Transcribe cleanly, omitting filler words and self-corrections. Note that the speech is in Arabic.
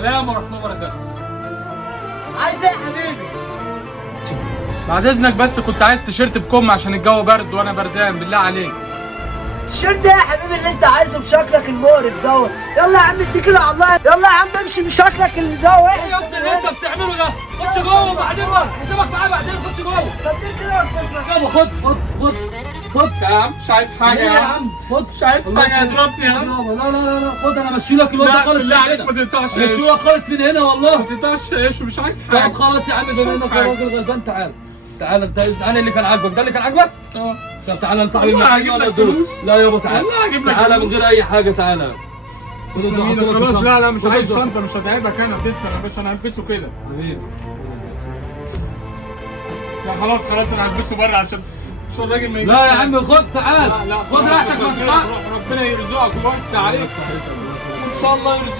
السلام ورحمه الله وبركاته. عايز ايه يا حبيبي؟ بعد اذنك بس كنت عايز تيشيرت بكم عشان الجو برد وانا بردان بالله عليك. التيشيرت ايه يا حبيبي اللي انت عايزه بشكلك المقرف دوت؟ يلا يا عم اتكل على الله، يلا يا عم امشي بشكلك اللي ده ايه وحش. يا ابني اللي انت بتعمله ده؟ خش جوه وبعدين حسابك معايا بعدين خش جوه. طب ليه كده يا استاذ محمد؟ يابا خد يا عم مش عايز حاجه يا عم. خد مش عايز حاجه اضربني يا عم. لا خد انا امشي لك الواد ده خالص من هنا. ما تقطعش امشي لك خالص من هنا والله. ما تقطعش ايش ومش عايز طب حاجه. خلاص يا عم بما انك راجل غلبان تعال انت انا اللي كان عاجبك ده اللي كان عاجبك؟ اه طب تعالى لصاحبي والله المحل هجيب ولا لك تدوس؟ فلوس. لا يابا تعالى والله هجيب لك تعالى فلوس. من غير اي حاجه تعالى. خلاص لا مش عايز شنطه مش هتعبك انا تسلم يا باشا انا هلبسه كده. حبيبي لا خلاص انا هلبسه بره عشان الراجل ما يجيش. لا يا عم خد تعال لا خد راحتك ما تخافش. ربنا يرزقك ويوسع عليك ان شاء الله يرزقك.